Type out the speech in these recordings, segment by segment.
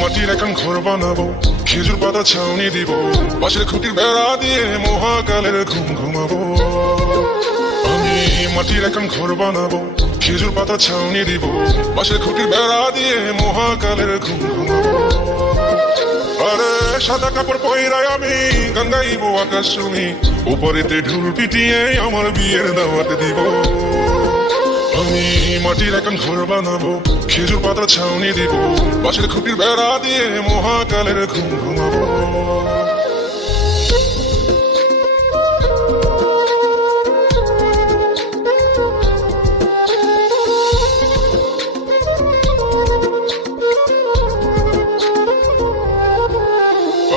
মাটির এখন ঘর বানাবো, খেজুর পাতা ছাউনি দিব, পাশের খুঁটির বেড়া দিয়ে মহাকালের ঘুম ঘুমাবো। আমি মাটির এখন ঘর বানাবো, খেজুর পাতা ছাউনি দিব, পাশের খুঁটির বেড়া দিয়ে মহাকালের ঘুম ঘুমাবো। আরে সাদা কাপড় পয়রায় আমি গান গাইবো আকাশ শুনি, উপরেতে ঢুল পিটিয়ে আমার বিয়ের দাওয়াত দিব। আমি মাটির এখন ঘর বানাবো, খেজুর পাতা ছাউনি দিব, পাশের খুঁটির বেড়া দিয়ে মহাকালের ঘুম ঘুমাবো।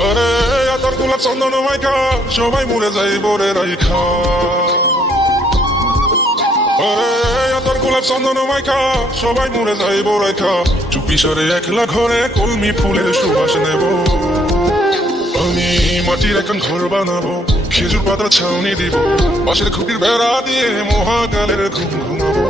আরে আতর গোলাপ চন্দন মাইকা সবাই মরে যাইব রে রাইখা। আরে আতর গোলাপ চন্দন মাইকা সবাই মরে যাইব রেখা, চুপি সরে একলা ঘরে কলমি ফুলের সুবাস নেব। আমি মাটির এখন ঘর বানাবো, খেজুর পাতা ছাউনি দিব, পাশের খুঁটির বেড়া দিয়ে মহাকালের ঘুম ঘুমাবো।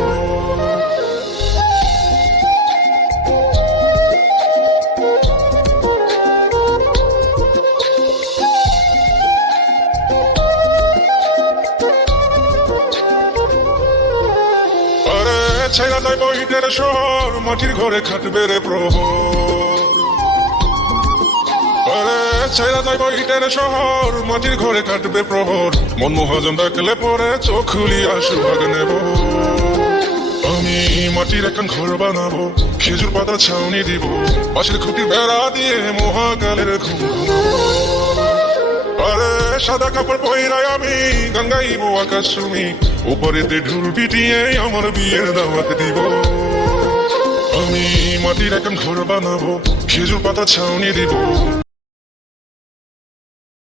ছেড়া যাইব ইটের শহর, মাটির ঘরে খাটবে রে প্রহর। আরে ছেড়া যাইব ইটের শহর, মাটির ঘরে কাটবে প্রহর, মন মহাজন ডাকলে পরে চোখ খুলিয়া সুভাগ নেব। আমি মাটির এখন ঘর বানাবো, খেজুর পাতা ছাউনি দিব, পাশের খুঁটির বেড়া দিয়ে মহাকালের ঘুম ঘুমাবো। আরে সাদা কাপড় পয়রায় আমি গান গাইবো আকাশ শুনি, উপরেতে ঢুল পিটিয়ে আমার বিয়ের দাওয়াত দিব। আমি মাটির এখন ঘর বানাবো, খেজুর পাতা ছাউনি দিব।